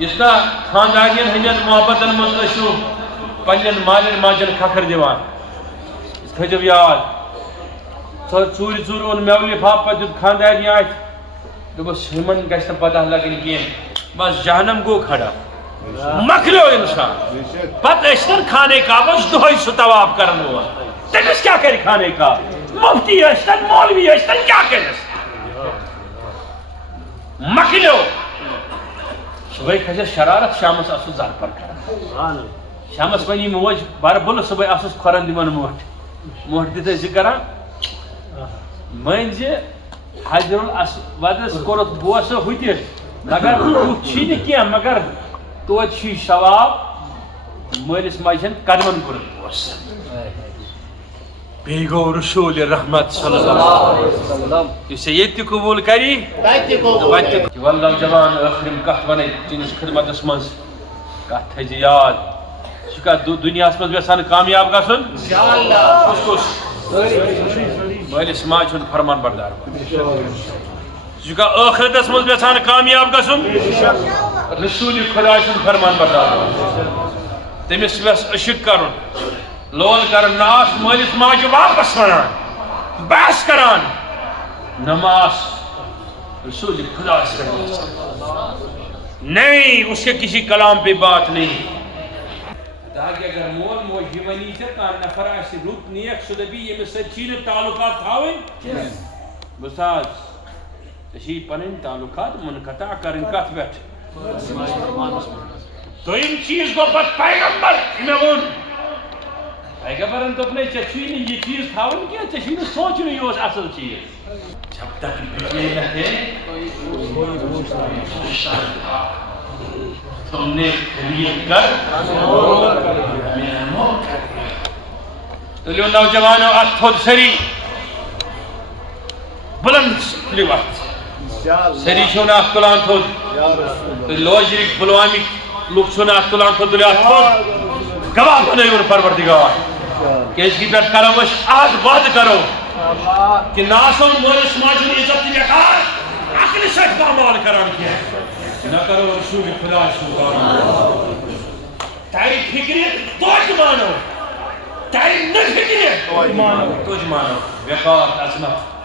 اس نا خاندانین ہندین محبتن مزو پنن مالن ماجن کھکھر دیوان تھجو یاد ژور ژور اون میو لفاف پہ دیت خاندانی دس ہمن گھس پتہ لگن کی بس جہنم گو کھڑا مکلیو انسان پتہ اشتن خانے کعبس دہائی سہ طواف کرن وول تمس کیا کر خانے کعب مفتی اشتن مولوی اشتن کیا کرس مکلیو صبح کھسس شرارت شامس آسو زر پر کران شامس ونی موج بار بول صبح آسس کھورن دِوان موٹ دِتھ ٲسۍ کران مٔنزِ حجر الاسودس کوٚرُتھ بوسہٕ ہُہ تہِ مگر تیُتھ چھی نہٕ کینٛہہ مگر توتہِ چھُے ثواب مٲلِس ماجہِ ہٕنٛدۍ قدمن کوٚرُتھ بوسہٕ بیٚیہِ گوٚو رسول رحمت صلی اللہ علیہ وسلم یُس ژےٚ ییٚتہِ تہِ قبوٗل کری وتہِ واللہ جوان ٲخرِم کتھ ونے چٲنِس خدمتس منٛز کتھ تھٲیزِ یاد ژٕ چھُکھا دُنیاہس منٛز یژھان کامیاب گژھُن کُس کُس مٲلِس ماجہِ ہُنٛد فرمان بردار ژٕ چھُکھا ٲخرتس منٛز یژھان کامیاب گژھُن رسول خدا سُنٛد فرمان بردار تٔمِس ویٚژھ عشق کرُن لول کرن نہ آس مٲلِس ماجہِ واپس ونان بحث کران نہ آس رسول خدا سے نہیں اس کے کسی کلام پہ بات نہیں تاکہ اگر مول موج یہ ونی ژےٚ کانٛہہ نفر آسہِ رُت نیک سُہ دپی ییٚمِس سۭتۍ چھی نہٕ تعلقات تھاوٕنۍ بوٗزتھا حظ ژےٚ چھی پنٕنۍ تعلقات منقطع کرٕنۍ کتھ پٮ۪ٹھ دوٚیِم چیٖز گوٚو پتہٕ پیغمبر مےٚ ووٚن پیغمبرن دوٚپنَے ژےٚ چھُے نہٕ یہ چیٖز تھاوُن کینٛہہ ژےٚ چھُے نہٕ سونٛچنُے یہِ اوس اصل چیٖز جب تک بجے نہ تھے تم نے خرید کر تُلِو نوجوانو اتھ تھوٚد سٲری بلند تُلِو اتھ سٲری چھِو نہٕ اتھ تُلان تھوٚد تُہۍ لوجرٕکۍ پُلوامِکۍ لُکھ چھِو نہٕ اتھ تُلان تھوٚد تُلِو اتھ تھوٚد گواہ بنٲیوُن پروردگار کیازِ کہ پٮ۪ٹھ کرو أسۍ آز وعدٕ کرو کہ نہ آسو مٲلِس ماجہِ ہُنٛد عزت تہِ لیکھان عقلہِ سۭتۍ پامال کران کینٛہہ نہ کرو رسول خدا سُنٛد تَرِ فِکرِ توتہِ مانو تَرِ نہٕ فِکرِ توتہِ مانو ویقار عظمت